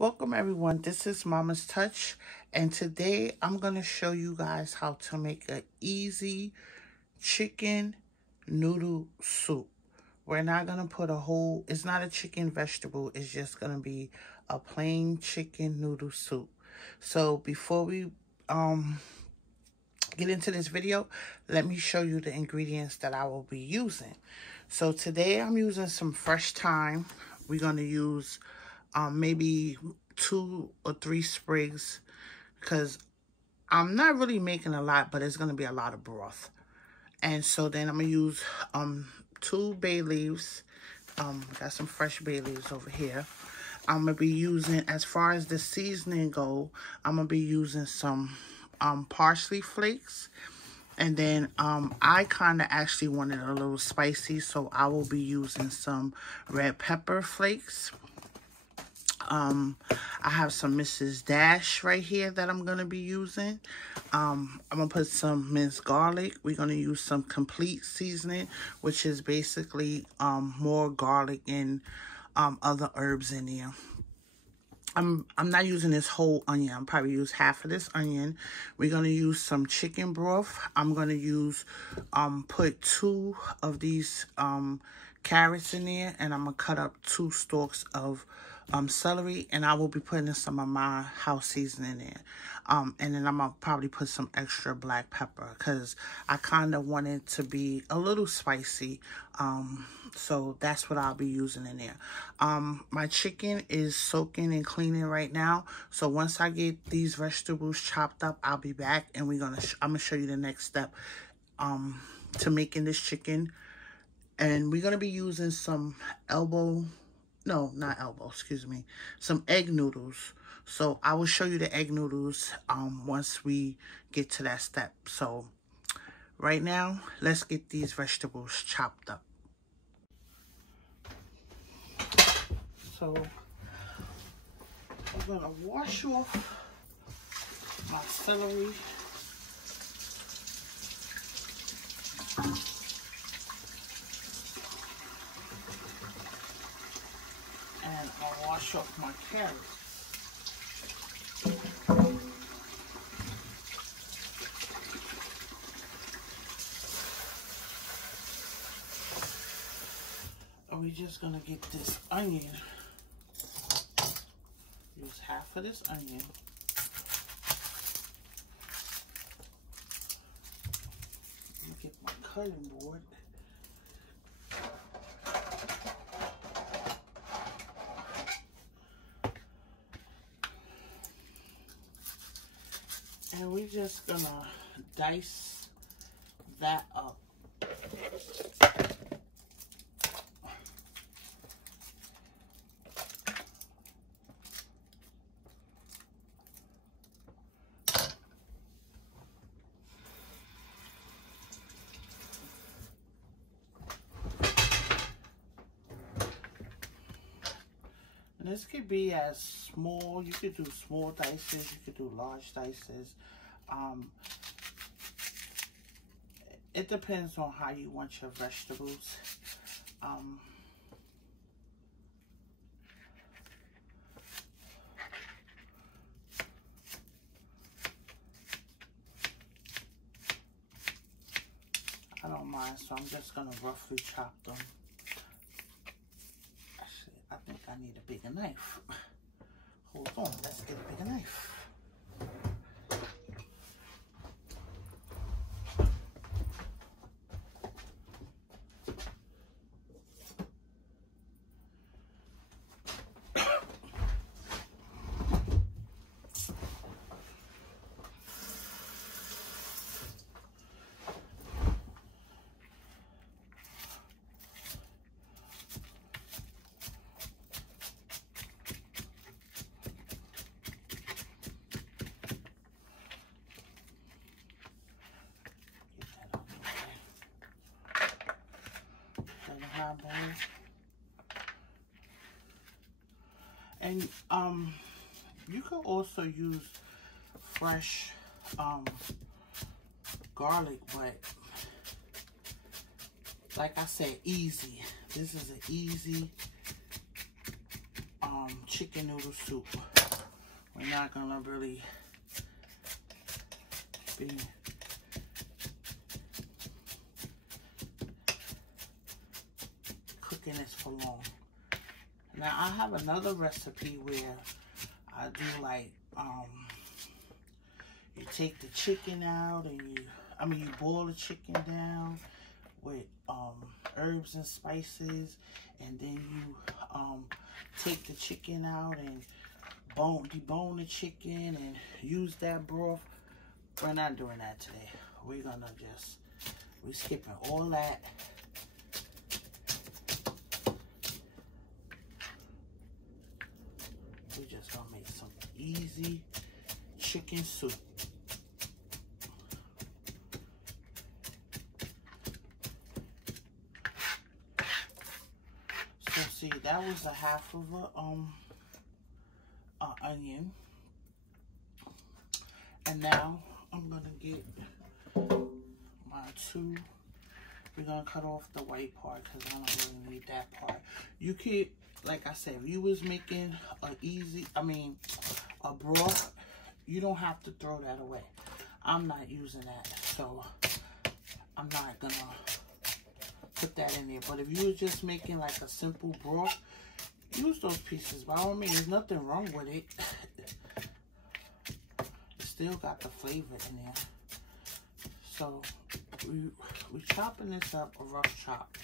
Welcome everyone, this is Mama's Touch, and today I'm going to show you guys how to make an easy chicken noodle soup. We're not going to put it's not a chicken vegetable, it's just going to be a plain chicken noodle soup. So before we get into this video, let me show you the ingredients that I will be using. So today I'm using some fresh thyme. We're going to use maybe 2 or 3 sprigs because I'm not really making a lot, but it's going to be a lot of broth. And so then I'm going to use 2 bay leaves. Got some fresh bay leaves over here. I'm going to be using, as far as the seasoning go, I'm going to be using some parsley flakes. And then I kind of actually wanted a little spicy, so I will be using some red pepper flakes. I have some Mrs. Dash right here that I'm going to be using. I'm going to put some minced garlic. We're going to use some complete seasoning, which is basically more garlic and other herbs in there. I'm not using this whole onion. I'll probably use half of this onion. We're going to use some chicken broth. I'm going to use, put 2 of these carrots in there, and I'm going to cut up 2 stalks of celery, and I will be putting some of my house seasoning in. And then I'm going to probably put some extra black pepper because I kind of want it to be a little spicy. So that's what I'll be using in there. My chicken is soaking and cleaning right now. So once I get these vegetables chopped up, I'll be back, and I'm going to show you the next step to making this chicken. And we're going to be using some some egg noodles. So I will show you the egg noodles once we get to that step. So right now, let's get these vegetables chopped up. So I'm gonna wash off my celery. And I'll wash off my carrots. And we're just gonna get this onion. Use half of this onion. Let me get my cutting board. And we're just gonna dice that up. And this could be as small, you could do small dices, you could do large dices. It depends on how you want your vegetables. I don't mind, so I'm just gonna roughly chop them. Actually, I think I need a bigger knife. Hold on, let's get a bigger knife. And you could also use fresh garlic, but like I said, easy. This is an easy chicken noodle soup. We're not gonna really be cooking this for long. Now I have another recipe where I do like you take the chicken out and you boil the chicken down with herbs and spices, and then you take the chicken out and debone the chicken and use that broth. We're not doing that today. We're skipping all that. We're just gonna make some easy chicken soup. So see, that was a half of a onion, and now I'm gonna get my two. We're gonna cut off the white part because I don't really need that part. You could, like I said, if you was making a broth, you don't have to throw that away. I'm not using that, so I'm not gonna put that in there. But if you were just making like a simple broth, use those pieces. By all means, there's nothing wrong with it. It still got the flavor in there. So we chopping this up a rough chop.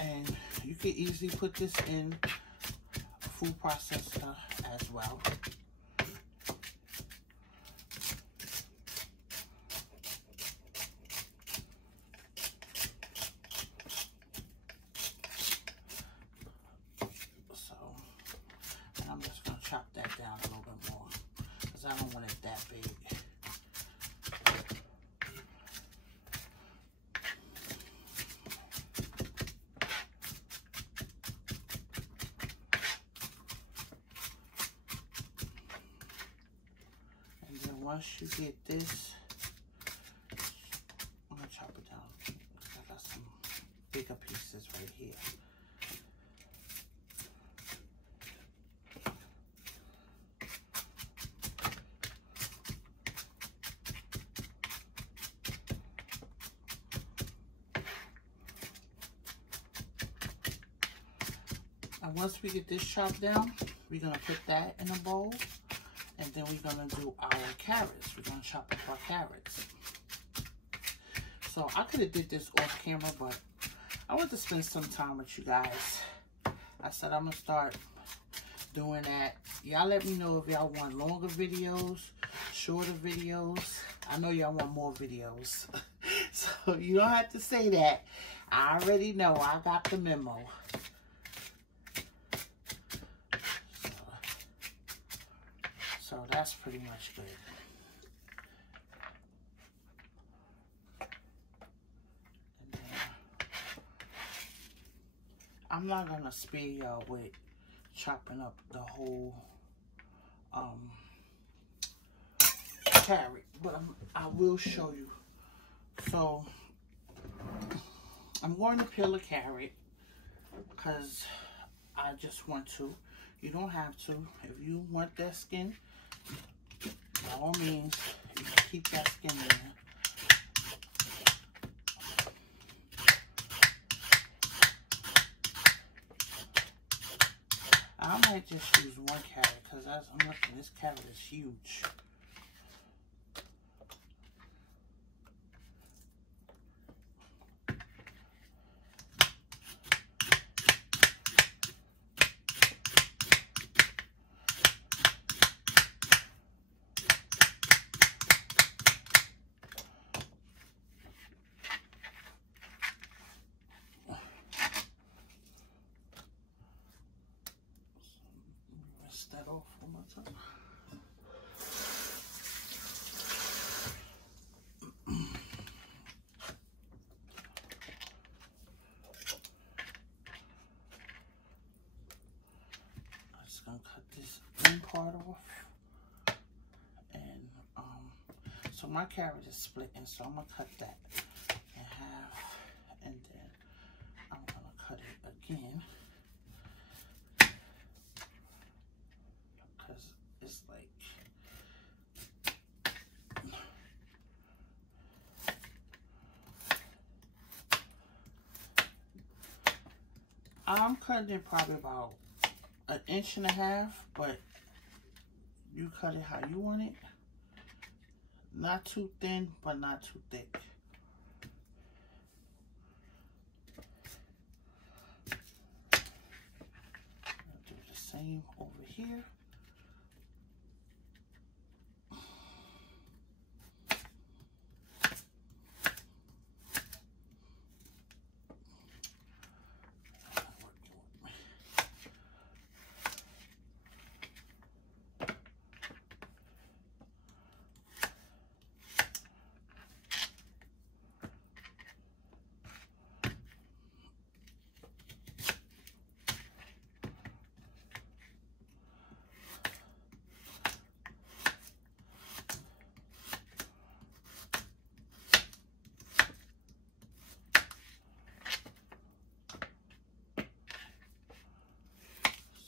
And you can easily put this in a food processor as well. And I'm just going to chop that down a little bit more because I don't want it that big. Once you get this, I'm gonna chop it down because I got some bigger pieces right here. And once we get this chopped down, we're gonna put that in a bowl. And then we're going to do our carrots. We're going to chop up our carrots. So I could have did this off camera, but I want to spend some time with you guys. I said I'm going to start doing that. Y'all let me know if y'all want longer videos, shorter videos. I know y'all want more videos. So you don't have to say that. I already know. I got the memo. So that's pretty much good. And then, I'm not gonna spare y'all with chopping up the whole carrot, but I will show you. So I'm going to peel a carrot because I just want to. You don't have to. If you want that skin, by all means, you can keep that skin in there. I might just use one carrot because I'm looking, this carrot is huge. That off one more time. I'm just gonna cut this one part off, and So my carrot is splitting, so I'm gonna cut that in half, and then I'm gonna cut it again because it's like I'm cutting it probably about 1.5 inches, but you cut it how you want it. Not too thin, but not too thick. I'll do the same over here.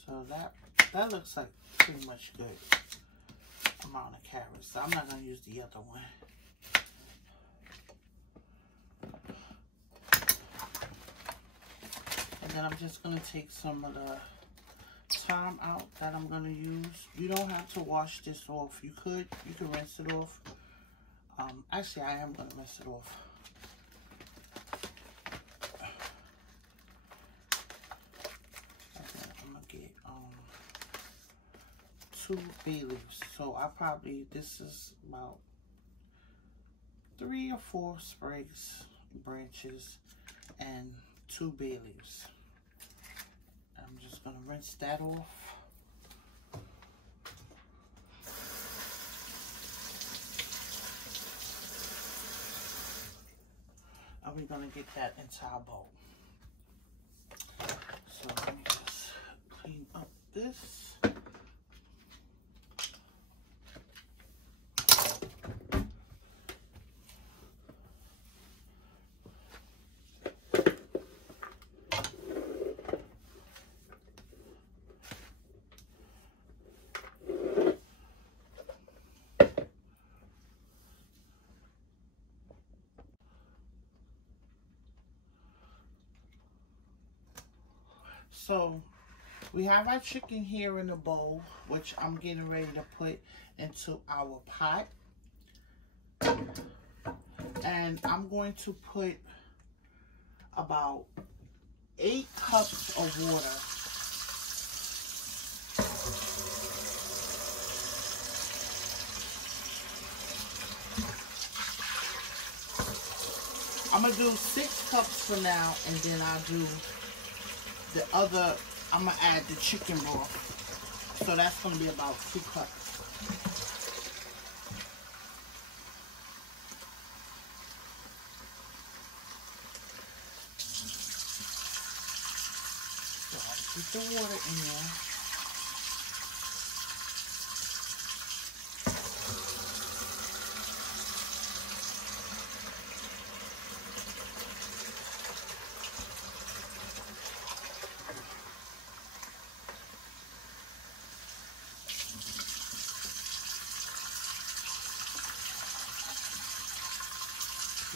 So that looks like pretty much good amount of carrots. So I'm not gonna use the other one. And then I'm just gonna take some of the thyme out that I'm gonna use. You don't have to wash this off. You can rinse it off. Actually, I am gonna rinse it off. And then I'm gonna get 2 bay leaves. So this is about 3 or 4 sprigs, branches, and 2 bay leaves. I'm just gonna rinse that off. And we're gonna get that into our bowl. So let me just clean up this. So we have our chicken here in the bowl, which I'm getting ready to put into our pot. And I'm going to put about 8 cups of water. I'm going to do 6 cups for now, and then I'll do the other, I'm going to add the chicken broth. So that's going to be about 2 cups. So I'll put the water in there.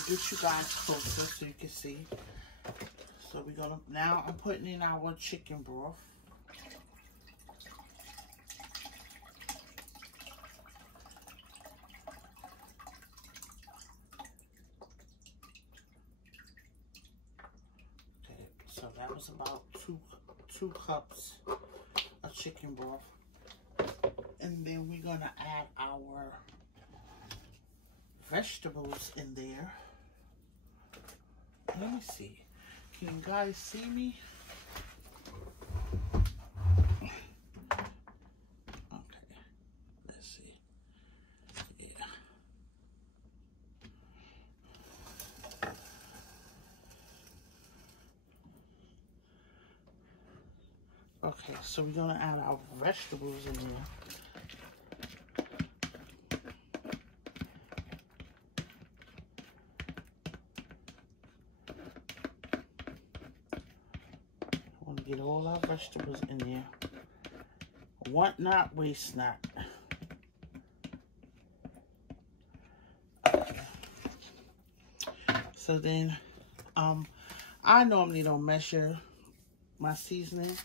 Get you guys closer so you can see. So we're gonna, now I'm putting in our chicken broth. Okay, so that was about two cups of chicken broth. And then we're gonna add our vegetables in there. Let me see. Can you guys see me? Okay. Let's see. Yeah. Okay, so we're gonna add our vegetables in there. get all our vegetables in there. Want not, waste not. So then, I normally don't measure my seasoning,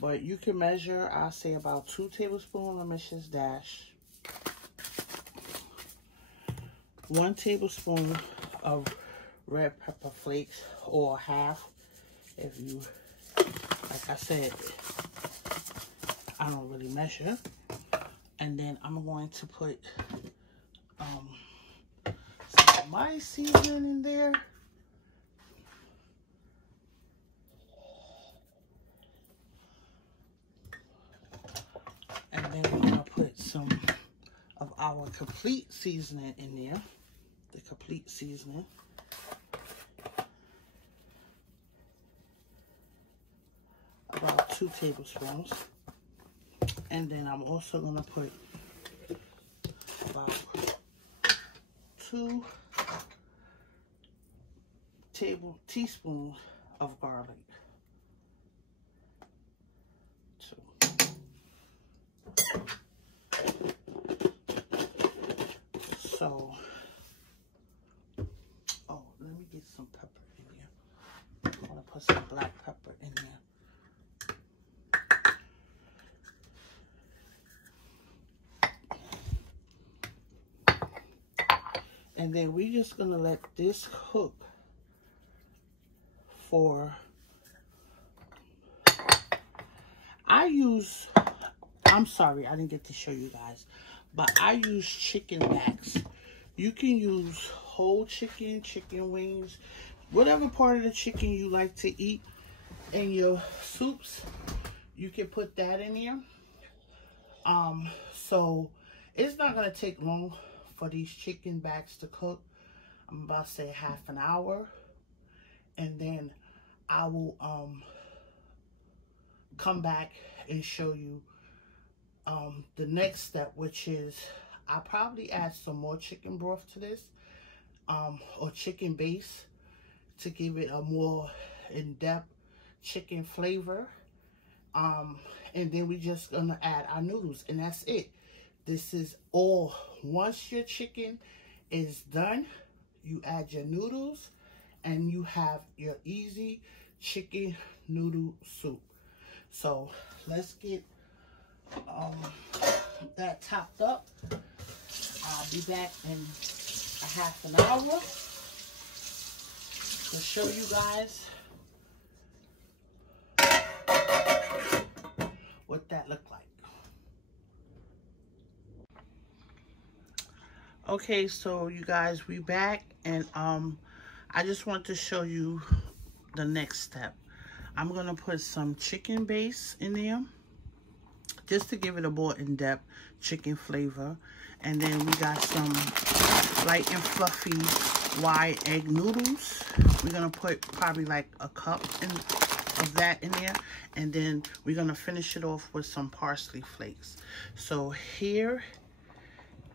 but you can measure, I'll say about 2 tablespoons of Mrs. Dash, 1 tablespoon of red pepper flakes, or half if you, like I said, I don't really measure. And then I'm going to put some of my seasoning in there. And then we're going to put some of our complete seasoning in there. The complete seasoning. About 2 tablespoons. And then I'm also going to put about 2 teaspoons of garlic. 2. So, oh, let me get some pepper in here. I'm going to put some black pepper in there. And then we're just going to let this cook for, I'm sorry, I didn't get to show you guys, but I use chicken backs. You can use whole chicken, chicken wings, whatever part of the chicken you like to eat in your soups, you can put that in there. So it's not going to take long for these chicken backs to cook. I'm about to say half an hour, and then I will come back and show you the next step, which is I'll probably add some more chicken broth to this, or chicken base, to give it a more in-depth chicken flavor. And then we're just gonna add our noodles, and that's it. This is all. Once your chicken is done, you add your noodles, and you have your easy chicken noodle soup. So let's get that topped up. I'll be back in a half an hour to show you guys what that looked like. Okay, so you guys, we back, and I just want to show you the next step. I'm gonna put some chicken base in there just to give it a more in-depth chicken flavor. And then we got some light and fluffy wide egg noodles. We're gonna put probably like a cup of that in there, and then we're gonna finish it off with some parsley flakes. So here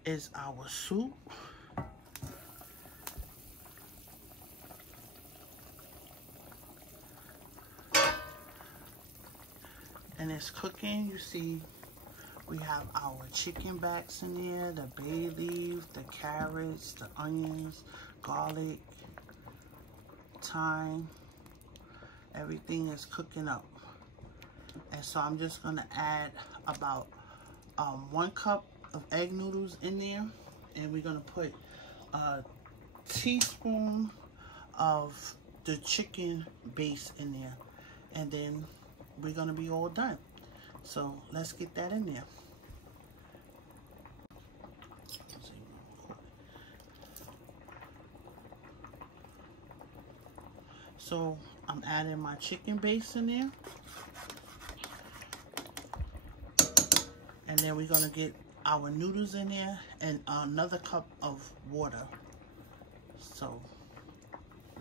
is our soup. And it's cooking. You see, we have our chicken backs in there, the bay leaf, the carrots, the onions, garlic, thyme. Everything is cooking up. And so I'm just gonna add about 1 cup of egg noodles in there, and we're gonna put a teaspoon of the chicken base in there, and then we're gonna be all done. So let's get that in there. So I'm adding my chicken base in there, and then we're gonna get our noodles in there and another cup of water. So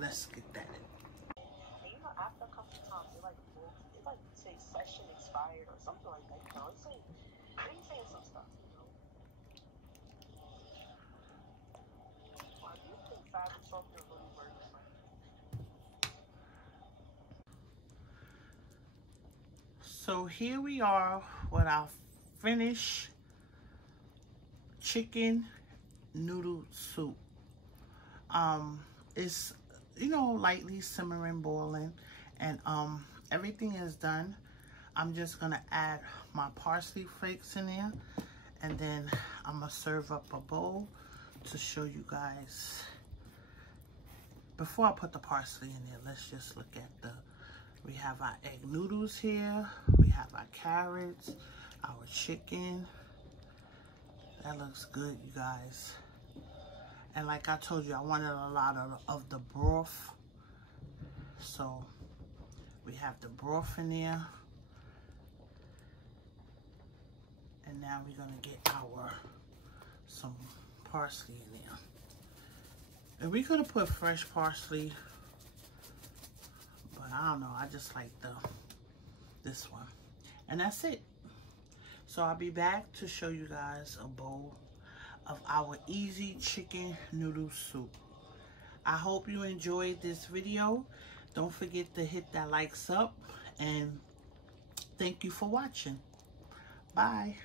let's get that in. You know, after a couple times, it like say session expired or something like that. You know, it's saying some stuff. You know, well, do you think fabric softener really works? So here we are with our finished chicken noodle soup. It's, you know, lightly simmering, boiling, and everything is done. I'm just gonna add my parsley flakes in there, and then I'm gonna serve up a bowl to show you guys. Before I put the parsley in there, let's just look at we have our egg noodles here, we have our carrots, our chicken. That looks good, you guys. And like I told you, I wanted a lot of the broth. So we have the broth in there. And now we're gonna get some parsley in there. And we could have put fresh parsley, but I don't know, I just like this one. And that's it. So I'll be back to show you guys a bowl of our easy chicken noodle soup. I hope you enjoyed this video. Don't forget to hit that likes up, and thank you for watching. Bye.